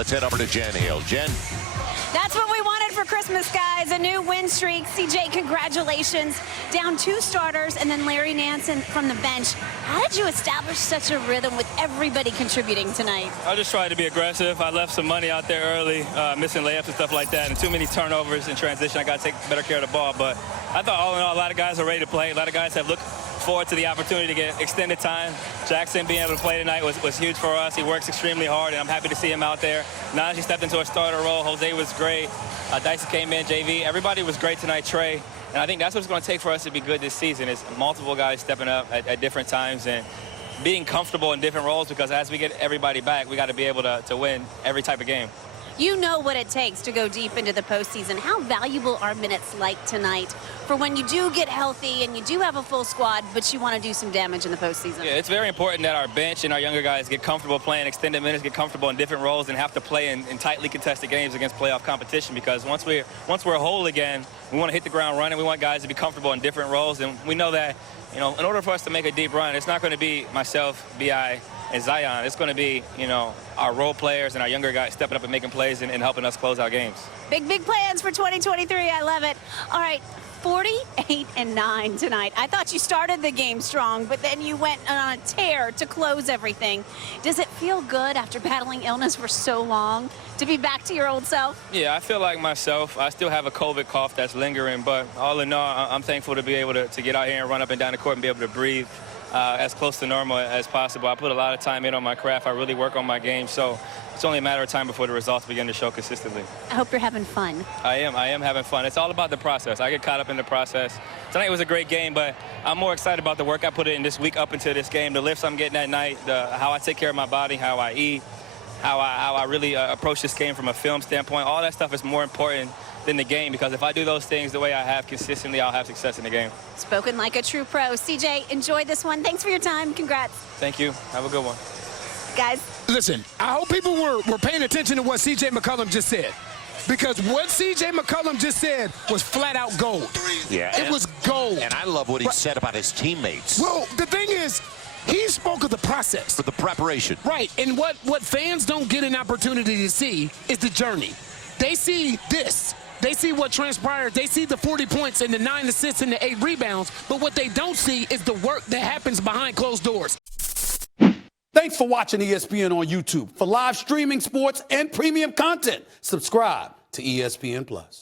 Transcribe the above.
Let's head over to Jen Hill. Jen. That's what we wanted for Christmas, guys. A new win streak. CJ, congratulations. Down 2 starters and then Larry Nansen from the bench. How did you establish such a rhythm with everybody contributing tonight? I just tried to be aggressive. I left some money out there early, missing layups and stuff like that, and too many turnovers in transition. I got to take better care of the ball. But I thought all in all, a lot of guys are ready to play. A lot of guys have looked forward to the opportunity to get extended time. Jackson being able to play tonight was huge for us. He works extremely hard, and I'm happy to see him out there. Najee stepped into a starter role. Jose was great. Dyson came in, JV. Everybody was great tonight, Trey. And I think that's what it's going to take for us to be good this season is multiple guys stepping up at different times and being comfortable in different roles, because as we get everybody back, we got to be able to win every type of game. You know what it takes to go deep into the postseason. How valuable are minutes like tonight for when you do get healthy and you do have a full squad, but you want to do some damage in the postseason? Yeah, it's very important that our bench and our younger guys get comfortable playing extended minutes, get comfortable in different roles, and have to play in tightly contested games against playoff competition. Because once we're whole again, we want to hit the ground running. We want guys to be comfortable in different roles, and we know that, you know, in order for us to make a deep run, it's not going to be myself, BI, and Zion. It's going to be, you know, our role players and our younger guys stepping up and making plays and helping us close out games. Big plans for 2023. I love it. All right, 48-9 tonight. I thought you started the game strong, but then you went on a tear to close everything. Does it feel good after battling illness for so long to be back to your old self? Yeah, I feel like myself. I still have a COVID cough that's lingering, but all in all, I'm thankful to be able to get out here and run up and down the court and be able to breathe as close to normal as possible. I put a lot of time in on my craft. I really work on my game, so it's only a matter of time before the results begin to show consistently. I hope you're having fun. I am having fun. It's all about the process. I get caught up in the process. Tonight was a great game, but I'm more excited about the work I put in this week up into this game, the lifts I'm getting at night, how I take care of my body, how I eat, how I really approach this game from a film standpoint. All that stuff is more important than the game, because if I do those things the way I have consistently, I'll have success in the game. Spoken like a true pro. CJ, enjoy this one. Thanks for your time. Congrats. Thank you. Have a good one. Guys. Listen, I hope people were paying attention to what CJ McCollum just said, because what CJ McCollum just said was flat out gold. Yeah. It was gold. And I love what he said about his teammates. Well, the thing is, he spoke of the process. For the preparation. Right, and what fans don't get an opportunity to see is the journey. They see this. They see what transpired. They see the 40 points and the 9 assists and the 8 rebounds. But what they don't see is the work that happens behind closed doors. Thanks for watching ESPN on YouTube. For live streaming sports and premium content, subscribe to ESPN+.